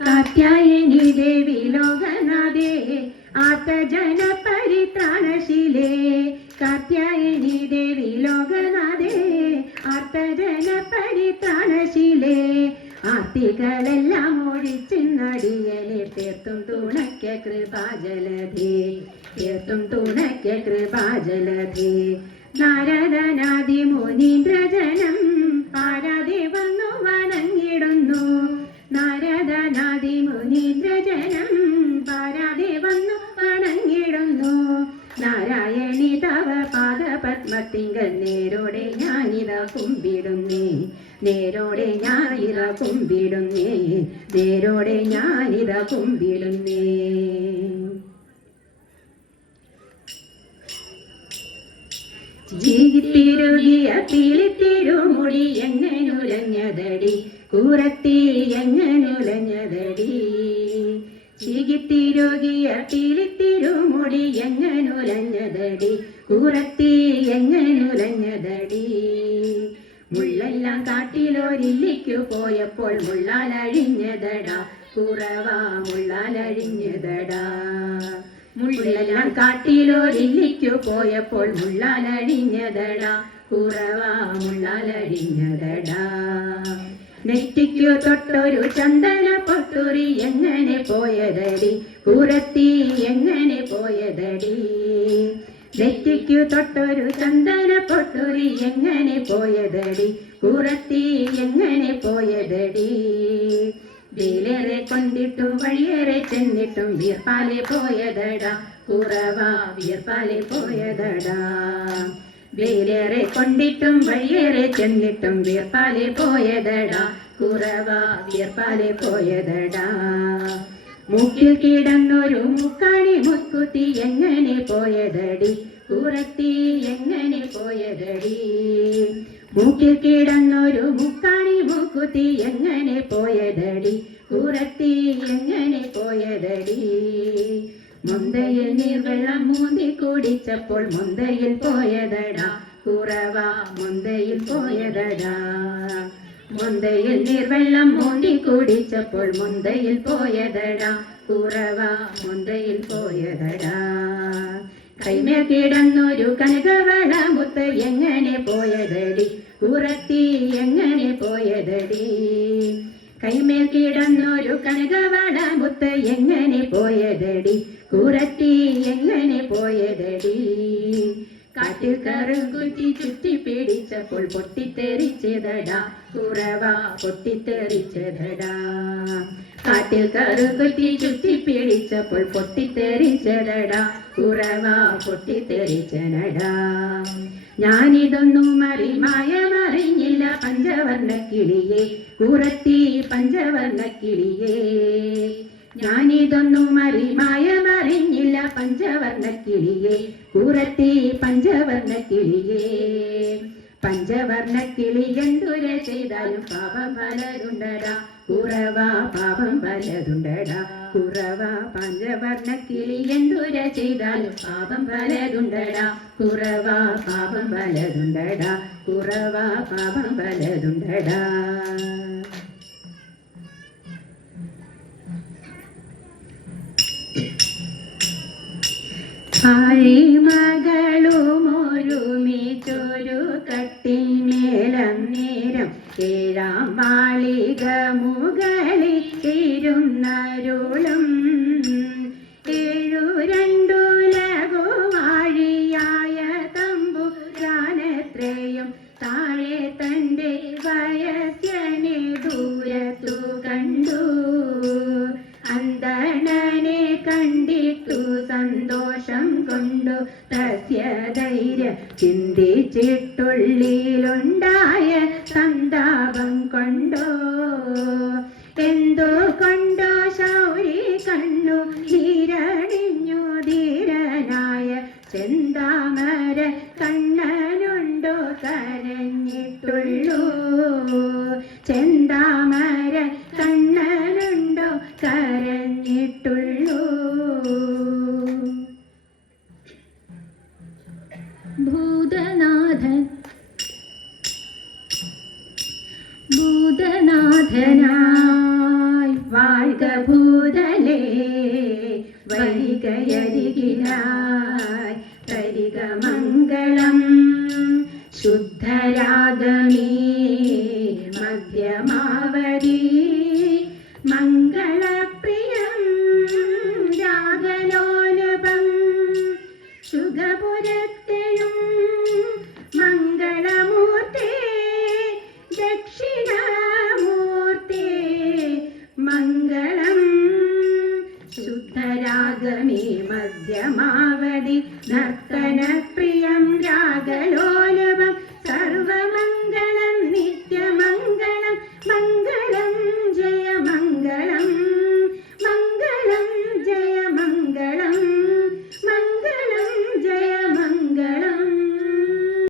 കാത്യായനി ദേവി ലോകനാഥേ ആർത്തജന പരിത്രാണശീലേ കാത്യായനി ദേവി ലോകനാഥേ ആർത്തജന പരിത്രാണശിലേ ആർത്തികളെല്ലാം ഒഴിച്ചിന്നടിയനെ തീർത്തും തുണയ്ക്ക കൃപാജലധേ. തീർത്തും തുണയ്ക്ക കൃപാജലധേ. നാരദനാദി മുനീന്ദ്രജനം പാരാതെ മുനീന്ദ്രജനം പാരാതെ വന്നു വണങ്ങിടുന്നു നാരായണി തവ പാദപത്മത്തിങ്കൽ നേരോടെ ഞാനിത കുമ്പിടുന്നേ. നേരോടെ ഞാനിത കുമ്പിടുന്നേ. നേരോടെ ഞാനിത കുമ്പിടുന്നേ. ചീകിത്തിരുകിയ പീലിത്തിരുമുടി എങ്ങനുലഞ്ഞതടി? കൂറത്തി എങ്ങനുലഞ്ഞതടി? ചീകിത്തിരുകിയ പീലിത്തിരുമുടി എങ്ങനുലഞ്ഞതടി? കൂറത്തി എങ്ങനുലഞ്ഞതടി? മുള്ളെല്ലാം കാട്ടിലൊരില്ലിക്കു പോയപ്പോൾ മുള്ളാലഴിഞ്ഞതടാ. കുറവാ മുള്ളാലഴിഞ്ഞതടാ. മുള്ളെല്ലാം കാട്ടിലൊരില്ലിക്കു പോയപ്പോൾ മുള്ളാലഴിഞ്ഞതടാ കുറവാ മുള്ളാലഴിഞ്ഞതടാ നെറ്റിക്കു തൊട്ടൊരു ചന്ദന പൊട്ടുറി എങ്ങനെ പോയതടി? കൂരത്തി എങ്ങനെ പോയതടി? നെറ്റിക്കു തൊട്ടൊരു ചന്ദന പൊട്ടുറി എങ്ങനെ പോയതടി? കൂറത്തി എങ്ങനെ പോയതടി? വേലേറെ കൊണ്ടിട്ടും വഴിയേറെ ചെന്നിട്ടും വീർപ്പാലെ പോയതടാ. കുറവാ വീർപ്പാലെ പോയതടാ. വേലേറെ കൊണ്ടിട്ടും വഴിയേറെ ചെന്നിട്ടും വീർപ്പാലെ പോയതടാ. കുറവാ വീർപ്പാലെ പോയതടാ. മൂക്കിൽ കിടന്നൊരു മുക്കാണി മുക്കുത്തി എങ്ങനെ പോയതടി? കുറത്തി എങ്ങനെ പോയതടി? മൂക്കിൽ കിടന്നൊരു മുക്കാണി മുക്കുത്തി എങ്ങനെ കുടിച്ചപ്പോൾ മുന്തയിൽ പോയതടാ. കുറവാ മുന്തയിൽ പോയതടാ. മുന്തയിൽ നീർവെള്ളം മൂണ്ടി കുടിച്ചപ്പോൾ മുന്തയിൽ പോയതടാ. കുറവാ മുന്തയിൽ പോയതടാ. കൈമേ കിടന്നൊരു കനകവള മുത്ത് എങ്ങനെ പോയതടി? കുറത്തി എങ്ങനെ പോയതടി? കൈമേൽ കിടന്നൊരു കനകവള മുത്ത് എങ്ങനെ പോയതടി? കുറത്തി എങ്ങനെ പോയതടി? കാട്ടിൽ കറുകുറ്റി ചുറ്റി പിടിച്ചപ്പോൾ പൊട്ടിത്തെറിച്ചതടാ. കുറവാ പൊട്ടിത്തെറിച്ചതടാ. കാട്ടിൽ കറുകുറ്റി ചുറ്റി പിടിച്ചപ്പോൾ പൊട്ടിത്തെറിച്ചതടാ. കുറവാ പൊട്ടിത്തെറിച്ചനടാ ഞാനിതൊന്നും അറിമായമറിഞ്ഞില്ല പഞ്ചവർണ കിളിയെ കുറത്തി പഞ്ചവർണ കിളിയെ. ഞാനിതൊന്നും അറിമായമറിഞ്ഞില്ല പഞ്ചവർണ കിളിയെ കൂറത്തി പഞ്ചവർണ കിളിയെ. പഞ്ചവർണ കിളി എന്തുര ചെയ്താലും പാപം പലതുണ്ടടാ കുറവാ പാപം പലതുണ്ടടാ കുറവാ പഞ്ചവർണ കിളി എന്തുര ചെയ്താലും പാപം പലതുണ്ടടാ കുറവാ പാപം പലതുണ്ടടാ കുറവാ പാപം പലതുണ്ടടാ. മകളുമൊരുമിച്ചൊരു കട്ടിന്മേലന്നേരം ഏഴാം മാളിക ചിന്തിച്ചിട്ടുള്ളിലുണ്ടായ സന്താപം കൊണ്ടോ? എന്തോ കൊണ്ടോ? ശൗരി കണ്ണു ധീരണിഞ്ഞു ധീരനായ ചെന്താമര കണ്ണനുണ്ടോ? കരഞ്ഞിട്ടുള്ളൂ. ചെന്താമര കണ്ണനുണ്ടോ? കരഞ്ഞിട്ടുള്ളൂ. ഭൂതനാഥനായി വാഴ്ക ഭൂതലേ വരികയരികിലായി തരിക മംഗളം. ശുദ്ധരാഗമേ മധ്യമാവരി മംഗളപ്രിയം രാഗലോലപം ശുഗപുരത്തെയും രാഗമേ മധ്യമാവധി നർത്തന പ്രിയം രാഗലോ